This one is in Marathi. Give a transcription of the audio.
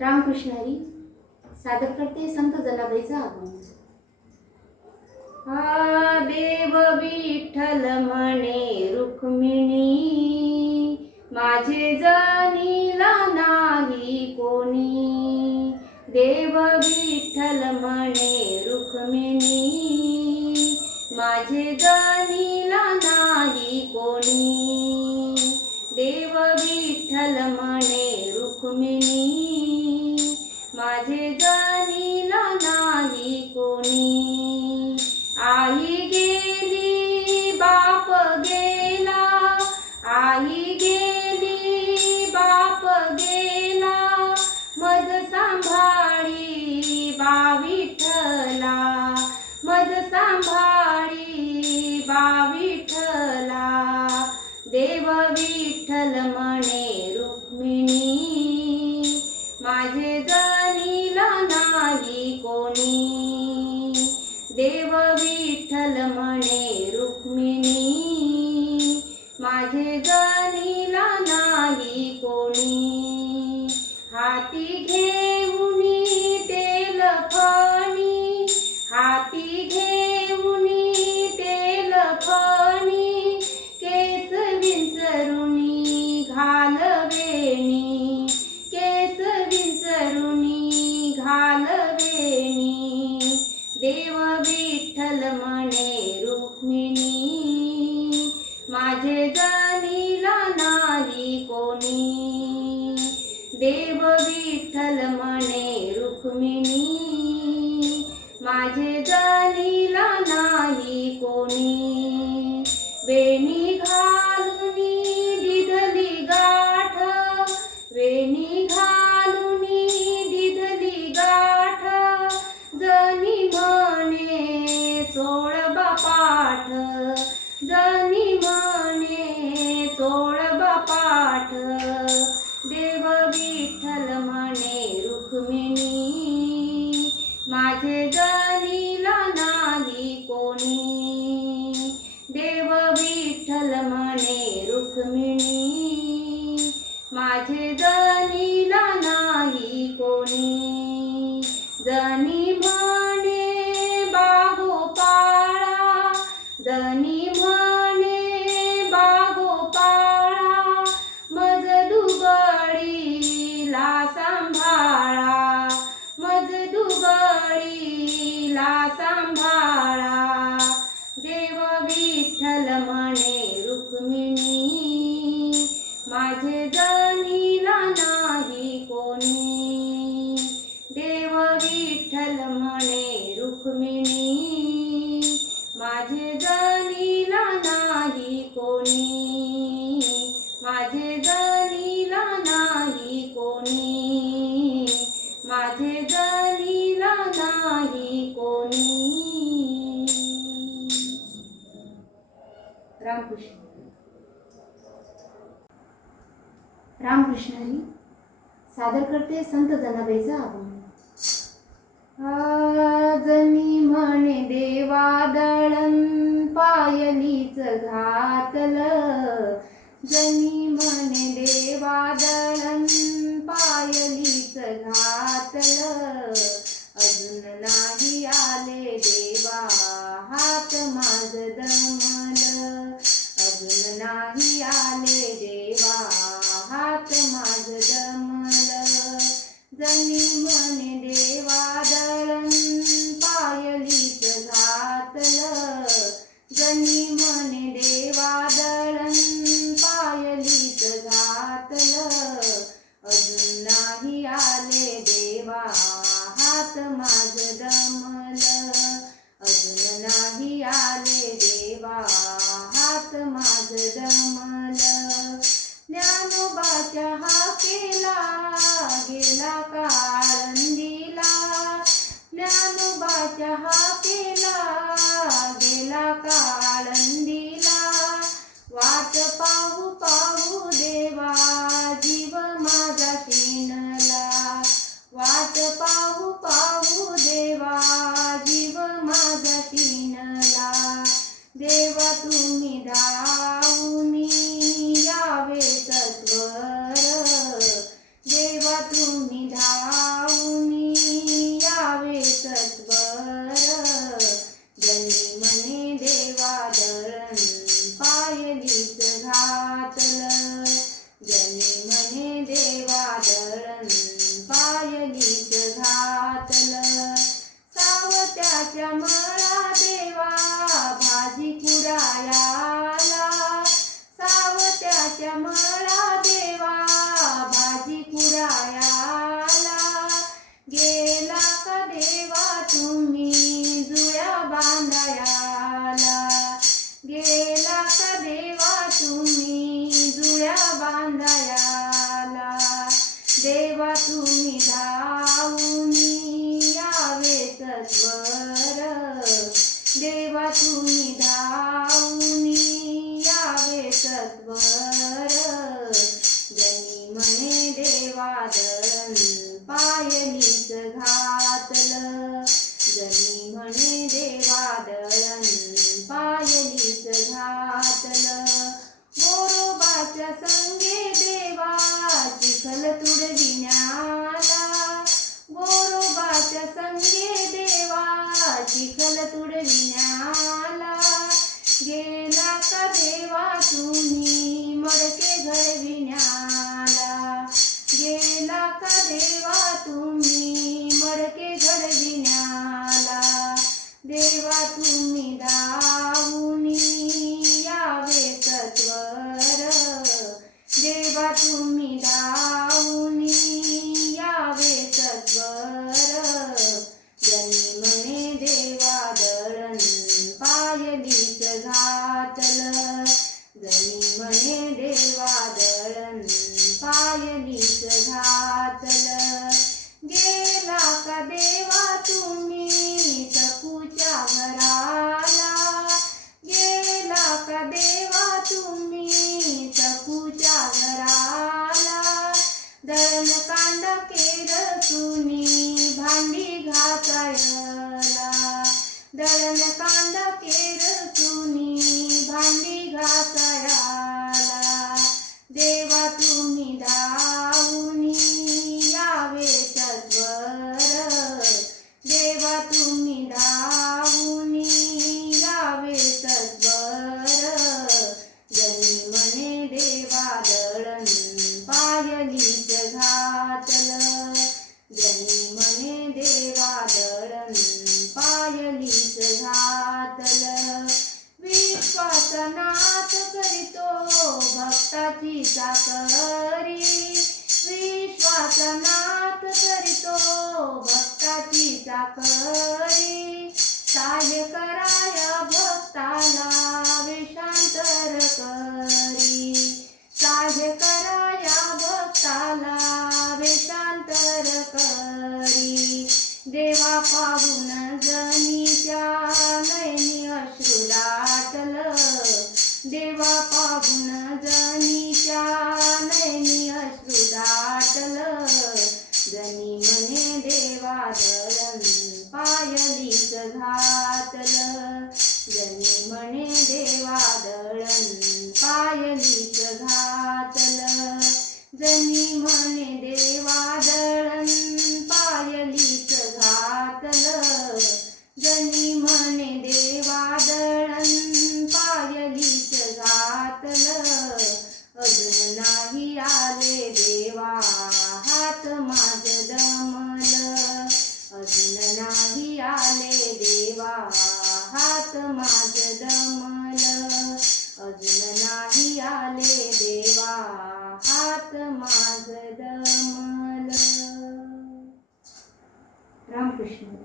रामकृष्ण हरी सादर करते संत जनाबाईचा अभंग। हा देव विठ्ठल म्हणे रुक्मिणी, माझे जाणीला नाही कोणी। देव विठ्ठल म्हणे रुक्मिणी, माझे जाणीला नाही कोणी। देव विठ्ठल म्हणे रुक्मिणी, माझे जाणीला नाही कोणी। आई गेली बाप गेला, आई गेली बाप गेला, मज सांभाळी बा विठ्ठला, मज सांभाळी बा विठ्ठला। देव विठ्ठल म्हणे रुक्मिणी, माझे जाणीला नाही कोणी। देव विठ्ठल म्हणे रुक्मिणी, माझे जाणीला नाही कोणी। हाती घेऊनी तेल फणी, हाती घेऊनी तेल फणी, केस विंचरुनी घालवेणी, केस विंचरुनी घालवेणी। देव विठ्ठल म्हणे रुक्मिणी, माझे जाणीला नाही कोणी। देव विठ्ठल म्हणे रुक्मिणी, माझे जाणीला नाही कोणी। वेणी घालुनी दिधली गाठ, वेणी घालुनी दिधली गाठ, जनी म्हणे चोळबा पाठ, जनी म्हणे चोळबा पाठ। देव विठ्ठल म्हणे रुक्मिणी, माझे जाणीला नाही कोणी। देव विठ्ठल म्हणे रुक्मिणी, माझे जाणीला नाही कोणी। जनी म्हणे बागोपाळा, जनी म्हणे बागोपाळा, मज दुबळीला सांभाळा, मज दुबळीला सांभाळा। देव विठ्ठल म्हणे रुक्मिणी, माझे जाणीला नाही कोणी। देव विठ्ठल म्हणे रुक्मिणी, माझे जाणीला नाही कोणी, माझे जाणीला नाही कोणी, माझे जाणीला नाही कोणी। रामकृष्ण रामकृष्ण हरी सादर करते संत जनाबाईचा अभंग। जनी म्हणे देवा दळण पायलीच घातलं, जनी म्हणे देवा दळण पायलीच घातलं, अजून नाही आले देवा हात माझ दमलं, अजून नाही आले देवा हात माझ दमलं। जनी म्हणे देवा दळण पायलीच घातलं, जनी म्हणे देवा दळण पायलीच घातलं, अजून नाही आले देवा हात माझ दमलं, अजून नाही आले देवा हात माझ दमलं। ज्ञानोबाच्या हाकेला गेला काळंदीला, ज्ञानोबाच्या हाकेला गेला काळंदीला, वाट पाहू पाहू देवा जीव माझा शिणला, वाट पाहू पाहू देवा जीव माझा शिणला। देवा तुम्ही धावूनी यावे सत्वर, देवा तुम्ही धावूनी पायलीच घातलं. जनी म्हणे देवा दळण पायलीच घातलं. सावत्याच्या मळा देवा भाजी कुडायाला. सावत्याच्या मळा देवा भाजी कुडायाला. गेला का देवा तुम्ही जुळ्या बांधायाला. गेला का देवा तुम्ही जुळ्या बांधायाला. देवा तुम्ही धावून यावे सत्वर. देवा तुम्ही धावून यावे सत्वर. जनी म्हणे देवा दळण पायलीच घातलं. जनी म्हणे देवा दळण पायलीच घातलं. गोरोबाच्या संगे देवा चिखल तुडविण्याला. गोरोबाच्या संगे देवा चिखल तुडविण्याला. गेला का देवा तुम्ही मडके घडविण्याला. गेला का देवा तुम्ही मडके घडविण्याला. देवा तुम्ही धावून यावे सत्वर. देवा तुम्ही धावून यावे सत्वर. जनी म्हणे देवा दळण पायलीच घातलं. जनी म्हणे देवा दळण पायलीच घातलं. गेला का देवा तुम्ही सखूच्या घराला. गेला का देवा तुम्ही सखूच्या घराला. दळण कांड केर तुम्ही भांडी घासायला. दळण कांड केर तुम्ही भांडी घासायला. देवा तुम्ही धावून यावे सत्वर. देवा तुम्ही धावून यावे सत्वर. जनी म्हणे देवा दळण पायलीच घातलं. जनी म्हणे देवा दळण पायलीच घातलं. विश्वासनाथ करीतो भक्ताची चाकरी. विश्वासनाथ करीतो भक्ताची चाकरी. सहाय्य कराया भक्ताला वेषांतर करी. सहाय्य कराया भक्ताला वेषांतर करी. देवा पाहून जनीच्या नयनी अश्रू दाटलं. देवा पाहून जनीच्या नयनी अश्रू दाटलं. जनी म्हणे देवा दळण पायलीच घातलं. जनी म्हणे देवा दळण पायलीच घातलं. जनी म्हणे देवा दळण पायलीच घातलं. जनी म्हणे देवा दळण पायलीच घातलं. अजून नाही आले देवा हात माझ दमलं. अजून नाही आले देवा हात माझ दमलं. अजून नाही आले देवा हात माझ दमलं. रामकृष्ण.